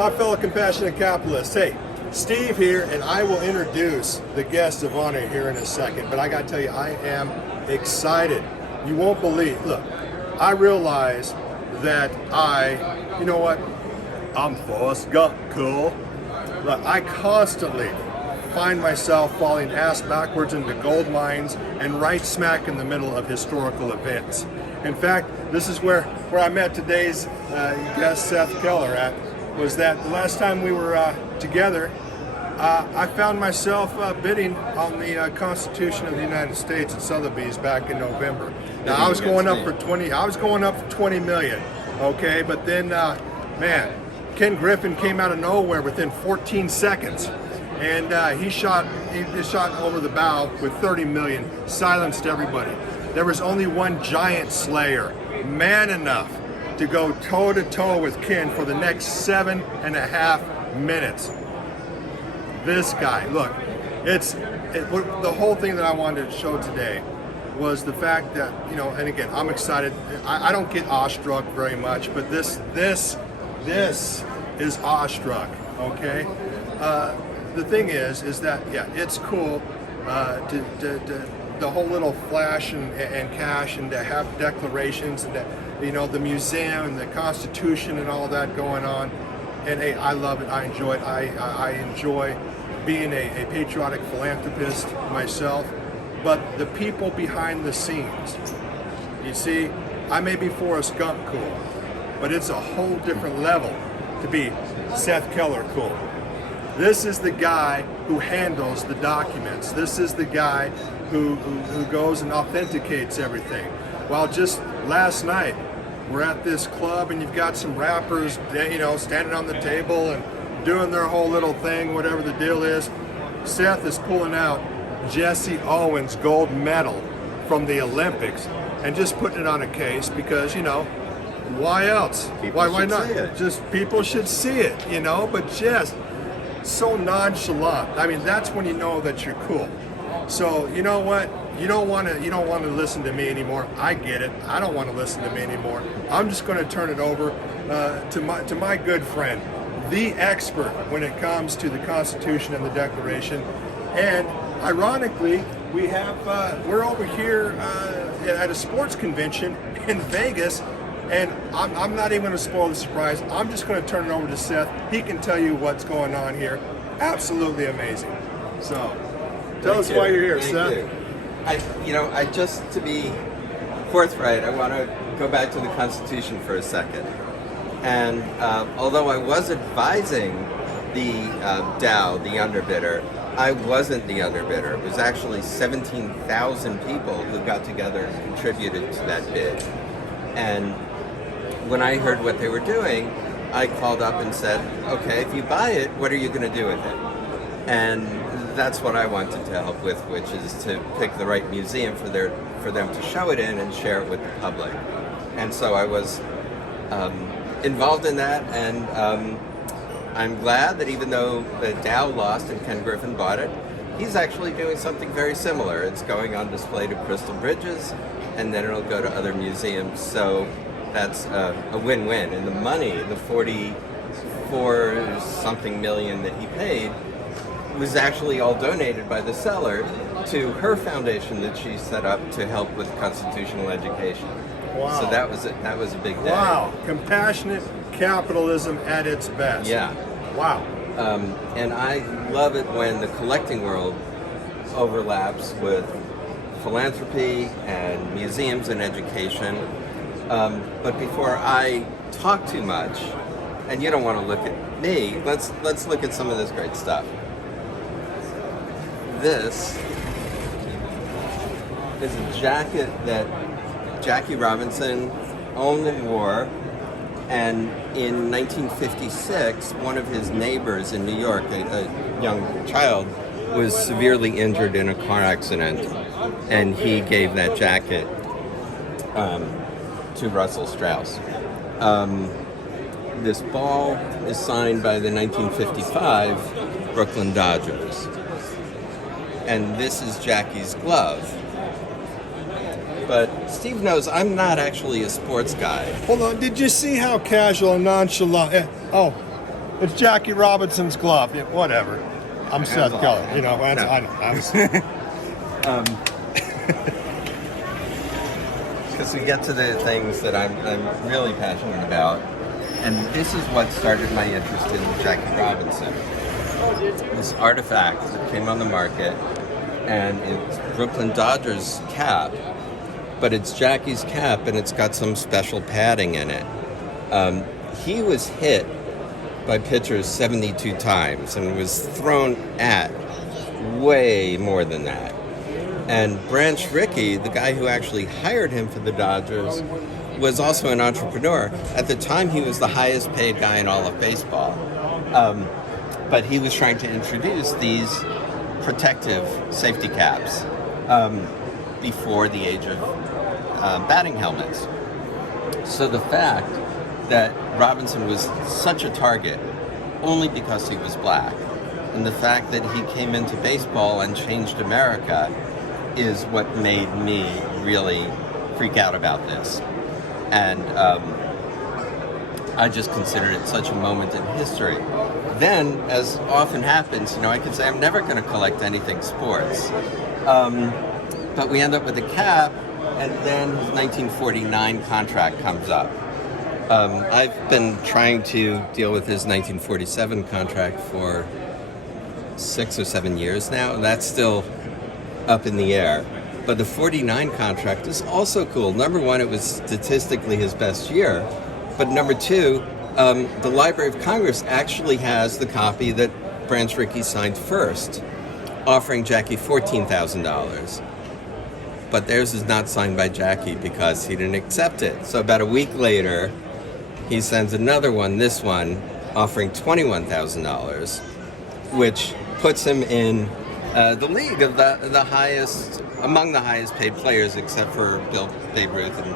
my fellow compassionate capitalists. Hey, Steve here, and I will introduce the guest of honor here in a second. But I got to tell you, I am excited. You won't believe. Look, I realize that you know what? I'm Forrest Gump, cool. Look, I constantly find myself falling ass backwards into gold mines and right smack in the middle of historical events. In fact, this is where I met today's guest, Seth Kaller, at. Was that the last time we were together, I found myself bidding on the Constitution of the United States at Sotheby's back in November. Now I was going up for 20 million, okay, but then man, Ken Griffin came out of nowhere within 14 seconds, and he shot over the bow with 30 million, silenced everybody. There was only one giant slayer, man enough to go toe-to-toe with Ken for the next 7.5 minutes. This guy, look, the whole thing that I wanted to show today was the fact that, you know, and again, I'm excited. I don't get awestruck very much, but this is awestruck, okay? The thing is that, yeah, it's cool the whole little flash and cash, and to have declarations, and you know, the museum and the Constitution and all that going on. And hey, I love it. I enjoy it. I enjoy being a patriotic philanthropist myself. But the people behind the scenes, you see, I may be Forrest Gump cool, but it's a whole different level to be Seth Kaller cool. This is the guy who handles the documents. This is the guy who goes and authenticates everything. Well, just last night, we're at this club, and you've got some rappers, you know, standing on the table and doing their whole little thing, whatever the deal is. Seth is pulling out Jesse Owens' gold medal from the Olympics and just putting it on a case because, you know, why else? Why not? Just people should see it, you know, but just so nonchalant. I mean, that's when you know that you're cool. So, you know what? You don't want to listen to me anymore. I get it. I don't want to listen to me anymore. I'm just going to turn it over to my good friend, the expert when it comes to the Constitution and the Declaration. And ironically, we're over here at a sports convention in Vegas, and I'm not even going to spoil the surprise. I'm just going to turn it over to Seth. He can tell you what's going on here. Absolutely amazing. So, tell us why you're here, Seth. I just to be forthright, I want to go back to the Constitution for a second. And although I was advising the Dow, the underbidder, I wasn't the underbidder. It was actually 17,000 people who got together and contributed to that bid. And when I heard what they were doing, I called up and said, okay, if you buy it, what are you going to do with it? And that's what I wanted to help with, which is to pick the right museum for them to show it in and share it with the public. And so I was involved in that, and I'm glad that even though the Dow lost and Ken Griffin bought it, he's actually doing something very similar. It's going on display to Crystal Bridges, and then it'll go to other museums. So that's a win-win. And the money, the 44-something million that he paid, was actually all donated by the seller to her foundation that she set up to help with constitutional education. Wow. So that was a big day. Wow, compassionate capitalism at its best. Yeah. Wow. And I love it when the collecting world overlaps with philanthropy and museums and education. But before I talk too much, and you don't want to look at me, let's look at some of this great stuff. This is a jacket that Jackie Robinson owned and wore, and in 1956, one of his neighbors in New York, a young child, was severely injured in a car accident, and he gave that jacket to Russell Strauss. This ball is signed by the 1955 Brooklyn Dodgers. And this is Jackie's glove. But Steve knows I'm not actually a sports guy. Hold on, did you see how casual and nonchalant? Oh, It's Jackie Robinson's glove. Yeah, whatever. I'm Seth Kaller. You know, I know. Because we get to the things that I'm really passionate about, and this is what started my interest in Jackie Robinson. This artifact that came on the market, and it's Brooklyn Dodgers cap, but it's Jackie's cap, and it's got some special padding in it. He was hit by pitchers 72 times and was thrown at way more than that. And Branch Rickey, the guy who actually hired him for the Dodgers, was also an entrepreneur. At the time, he was the highest paid guy in all of baseball. But he was trying to introduce these protective safety caps before the age of batting helmets. So the fact that Robinson was such a target only because he was black, and the fact that he came into baseball and changed America is what made me really freak out about this. And I just considered it such a moment in history. Then, as often happens, you know, I could say I'm never going to collect anything sports. But we end up with a cap, and then his 1949 contract comes up. I've been trying to deal with his 1947 contract for 6 or 7 years now, and that's still up in the air. But the 49 contract is also cool. Number one, it was statistically his best year. But number two, the Library of Congress actually has the copy that Branch Rickey signed first, offering Jackie $14,000. But theirs is not signed by Jackie because he didn't accept it. So about a week later, he sends another one, this one, offering $21,000, which puts him in the league of the highest, among the highest paid players, except for Babe Ruth and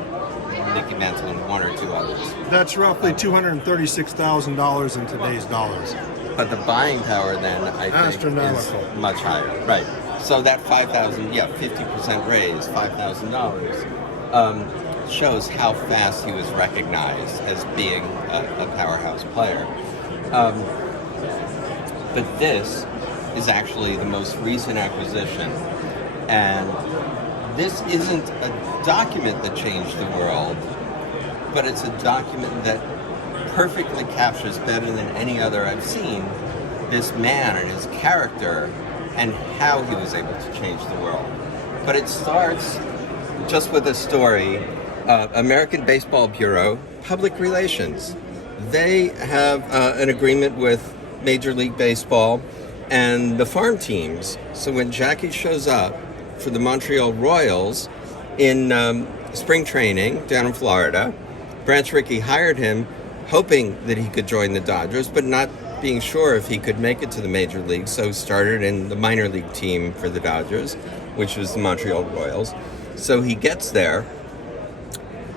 Mickey Mantle and one or two others. That's roughly $236,000 in today's dollars. But the buying power then, I think, is much higher. Right. So that 50% raise, $5,000, shows how fast he was recognized as being a powerhouse player. But this is actually the most recent acquisition. And this isn't a document that changed the world, but it's a document that perfectly captures, better than any other I've seen, this man and his character and how he was able to change the world. But it starts just with a story. American Baseball Bureau, Public Relations. They have an agreement with Major League Baseball and the farm teams. So when Jackie shows up for the Montreal Royals in spring training down in Florida, Branch Rickey hired him hoping that he could join the Dodgers, but not being sure if he could make it to the major league, so started in the minor league team for the Dodgers, which was the Montreal Royals. So he gets there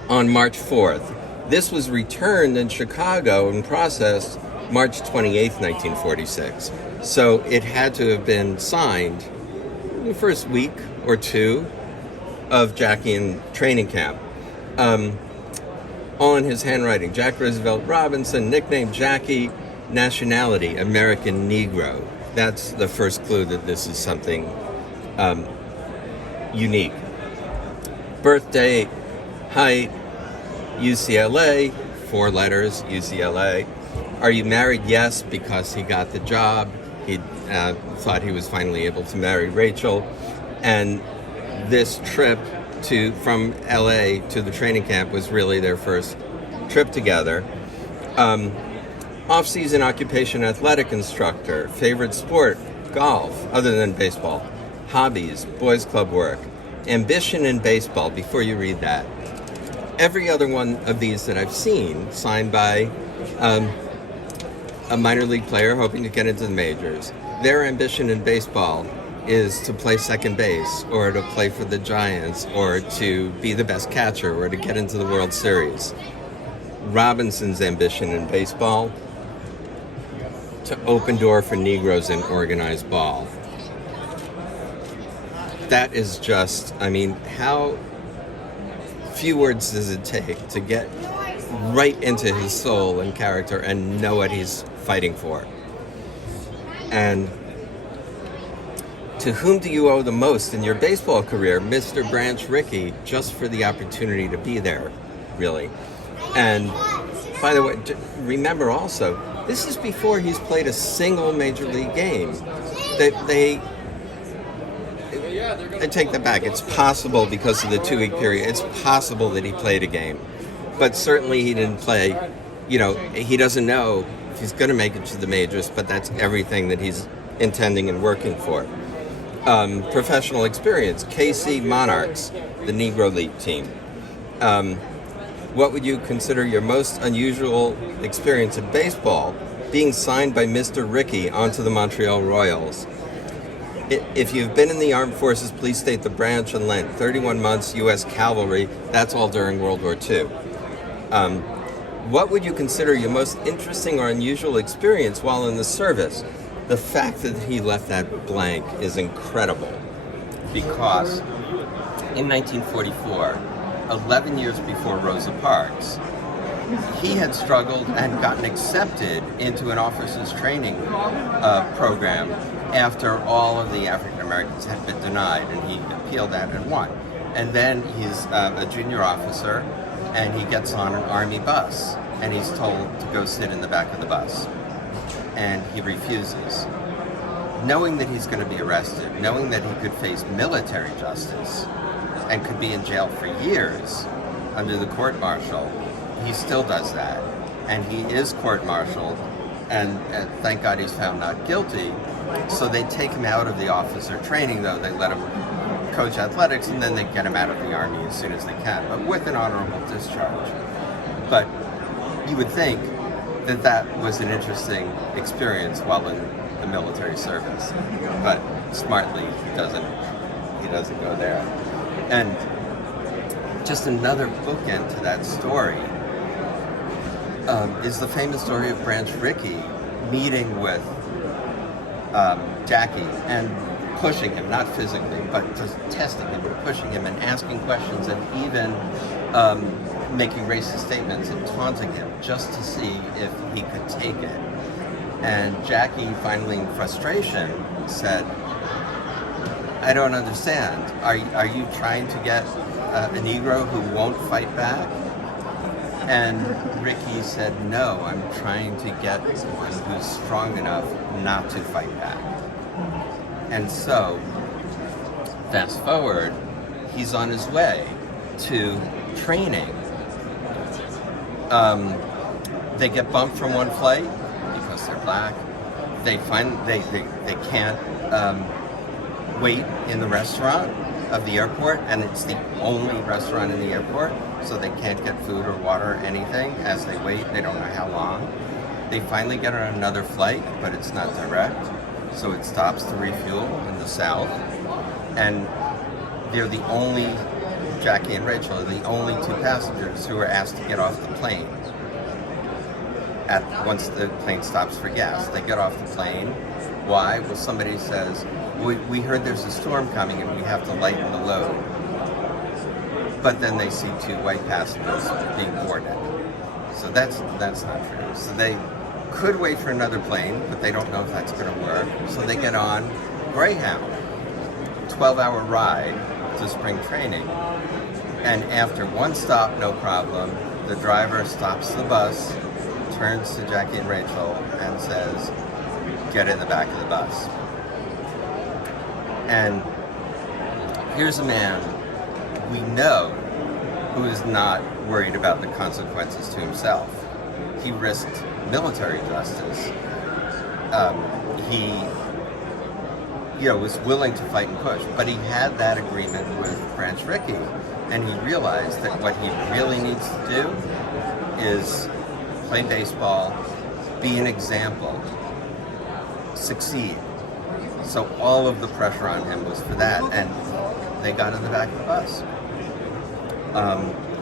on March 4th. This was returned in Chicago and processed March 28th, 1946. So it had to have been signed in the first week or two of Jackie in training camp. On his handwriting, Jack Roosevelt Robinson, nicknamed Jackie, nationality, American Negro. That's the first clue that this is something unique. Birthday, height, UCLA, 4 letters, UCLA. Are you married? Yes, because he got the job. He thought he was finally able to marry Rachel. And this trip from LA to the training camp was really their first trip together. Off-season occupation, athletic instructor. Favorite sport, golf, other than baseball. Hobbies, boys club work. Ambition in baseball, before you read that. Every other one of these that I've seen signed by a minor league player hoping to get into the majors. Their ambition in baseball is to play second base or to play for the Giants or to be the best catcher or to get into the World Series. Robinson's ambition in baseball, to open door for Negroes in organized ball. That is just, I mean, how few words does it take to get right into his soul and character and know what he's fighting for. And to whom do you owe the most in your baseball career? Mr. Branch Rickey, just for the opportunity to be there, really. And by the way, remember also, this is before he's played a single major league game. I take that back. It's possible because of the 2-week period. It's possible that he played a game. But certainly he didn't play, he doesn't know if he's going to make it to the majors, but that's everything that he's intending and working for. Professional experience, KC Monarchs, the Negro League team. What would you consider your most unusual experience in baseball? Being signed by Mr. Rickey onto the Montreal Royals. If you've been in the armed forces, please state the branch and length. 31 months, U.S. Cavalry. That's all during World War II. What would you consider your most interesting or unusual experience while in the service? The fact that he left that blank is incredible, because in 1944, 11 years before Rosa Parks, he had struggled and gotten accepted into an officers training program after all of the African Americans had been denied, and he appealed that and won. And then he's a junior officer, and he gets on an Army bus, and he's told to go sit in the back of the bus. And he refuses, knowing that he's going to be arrested, knowing that he could face military justice and could be in jail for years under the court-martial. He still does that, and he is court-martialed, and thank God he's found not guilty. So they take him out of the officer training, though. They let him coach athletics, and then they get him out of the Army as soon as they can, but with an honorable discharge. But you would think that that was an interesting experience while in the military service, but smartly he doesn't go there. And just another bookend to that story is the famous story of Branch Rickey meeting with Jackie and pushing him, not physically, but just testing him and pushing him and asking questions and even making racist statements and taunting him just to see if he could take it. And Jackie, finally in frustration, said, "I don't understand. Are you trying to get a Negro who won't fight back?" And Rickey said, "No, I'm trying to get someone who's strong enough not to fight back." And so, fast forward, he's on his way to training. They get bumped from one flight because they're black. They can't wait in the restaurant of the airport, and it's the only restaurant in the airport, so they can't get food or water or anything as they wait. They don't know how long. They finally get on another flight, but it's not direct, so it stops to refuel in the south, and they're the only, Jackie and Rachel are the only two passengers who are asked to get off the plane. Once the plane stops for gas, they get off the plane. Why? Well, somebody says, we heard there's a storm coming and we have to lighten the load. But then they see two white passengers being boarded. So that's not true. So they could wait for another plane, but they don't know if that's going to work. So they get on Greyhound, 12-hour ride to spring training. And after one stop, no problem, the driver stops the bus, turns to Jackie and Rachel and says, "Get in the back of the bus." And here's a man we know who is not worried about the consequences to himself. He risked military justice. He was willing to fight and push, but he had that agreement with Branch Rickey, and he realized that what he really needs to do is play baseball, be an example, succeed. So all of the pressure on him was for that, and they got in the back of the bus.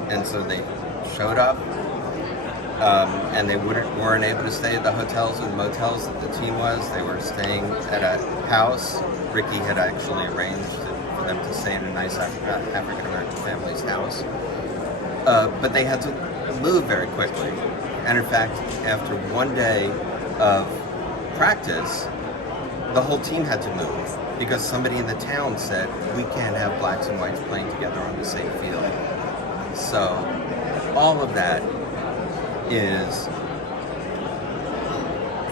And so they showed up, and they weren't able to stay at the hotels or the motels that the team was. They were staying at a house. Rickey had actually arranged for them to stay in a nice African-American family's house. But they had to move very quickly. And in fact, after one day of practice, the whole team had to move because somebody in the town said, we can't have blacks and whites playing together on the same field. So all of that is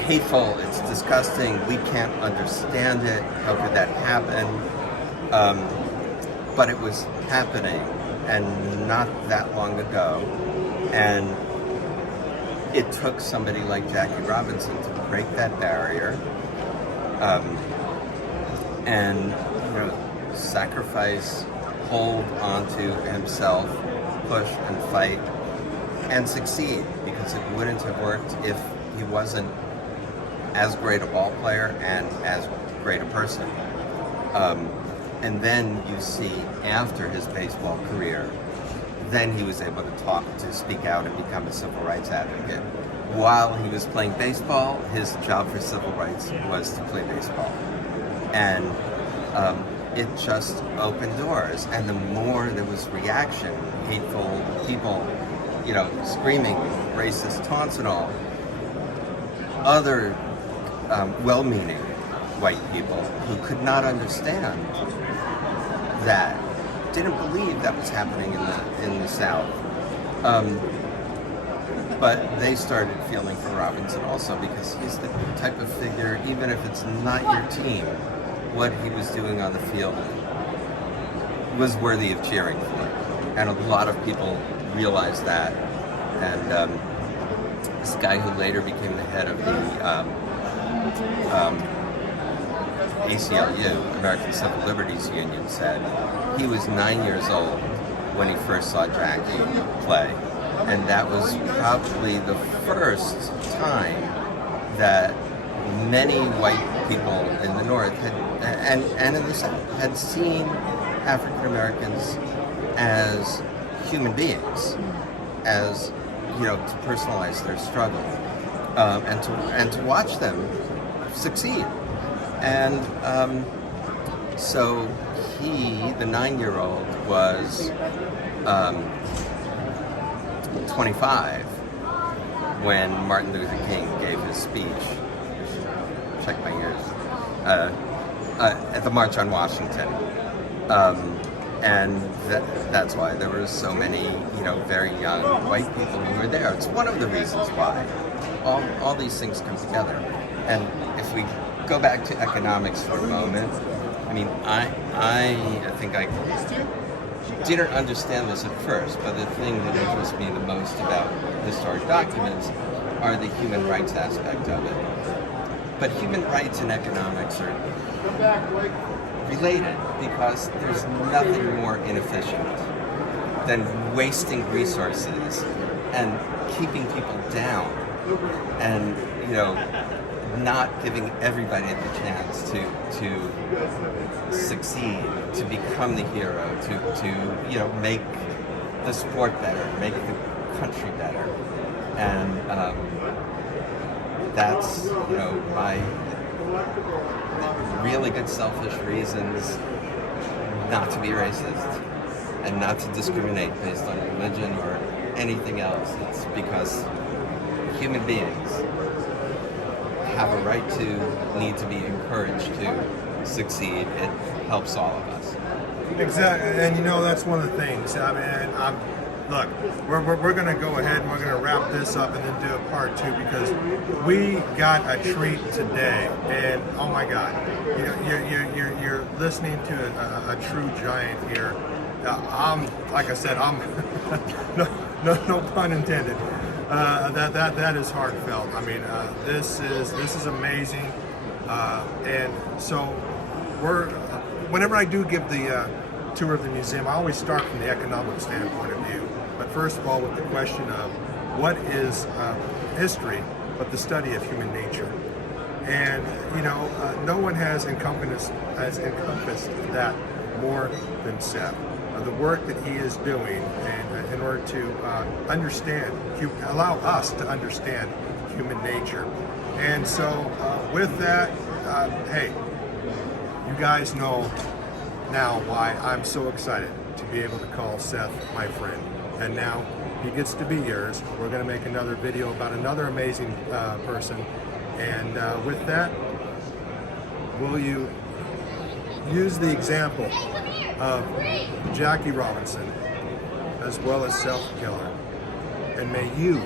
hateful, it's disgusting, we can't understand it, how could that happen? But it was happening, and not that long ago, and it took somebody like Jackie Robinson to break that barrier, and sacrifice, hold onto himself, push and fight, and succeed, because it wouldn't have worked if he wasn't as great a ball player and as great a person. And then you see, after his baseball career, then he was able to speak out and become a civil rights advocate. While he was playing baseball, his job for civil rights was to play baseball. And it just opened doors. And the more there was reaction, hateful people, screaming racist taunts and all, other well-meaning white people who could not understand that, didn't believe that was happening in the South. But they started feeling for Robinson also, because he's the type of figure, even if it's not your team, what he was doing on the field was worthy of cheering for. And a lot of people realized that. And this guy who later became the head of the ACLU, American Civil Liberties Union, said he was 9 years old when he first saw Jackie play. And that was probably the first time that many white people in the North and in the South had seen African Americans as human beings, as to personalize their struggle, and to watch them succeed. And so he, the 9-year-old, was 25 when Martin Luther King gave his speech. Check my ears. At the March on Washington. And that's why there were so many, very young white people who were there. It's one of the reasons why all these things come together. And if we go back to economics for a moment, I mean, I think I didn't understand this at first, but the thing that interests me the most about historic documents are the human rights aspect of it. But human rights and economics are related, because there's nothing more inefficient than wasting resources and keeping people down, and not giving everybody the chance to succeed, to become the hero, to make the sport better, make the country better. And that's my really good selfish reasons not to be racist and not to discriminate based on religion or anything else. It's because human beings have a right to, need to be encouraged to succeed. It helps all of us. Exactly, and that's one of the things. I mean, look, we're going to go ahead and we're going to wrap this up and then do a part 2, because we got a treat today, and oh my God, you're listening to a true giant here. Like I said, no pun intended. That is heartfelt. I mean, this is amazing, and so whenever I do give the tour of the museum, I always start from the economic standpoint of view. But first of all, with the question of what is history but the study of human nature, and no one has encompassed that more than Seth. The work that he is doing, and in order to allow us to understand human nature. And so with that, hey, you guys know now why I'm so excited to be able to call Seth my friend. and now he gets to be yours. We're going to make another video about another amazing person, and with that, will you use the example of Jackie Robinson as well as Seth Kaller, and may you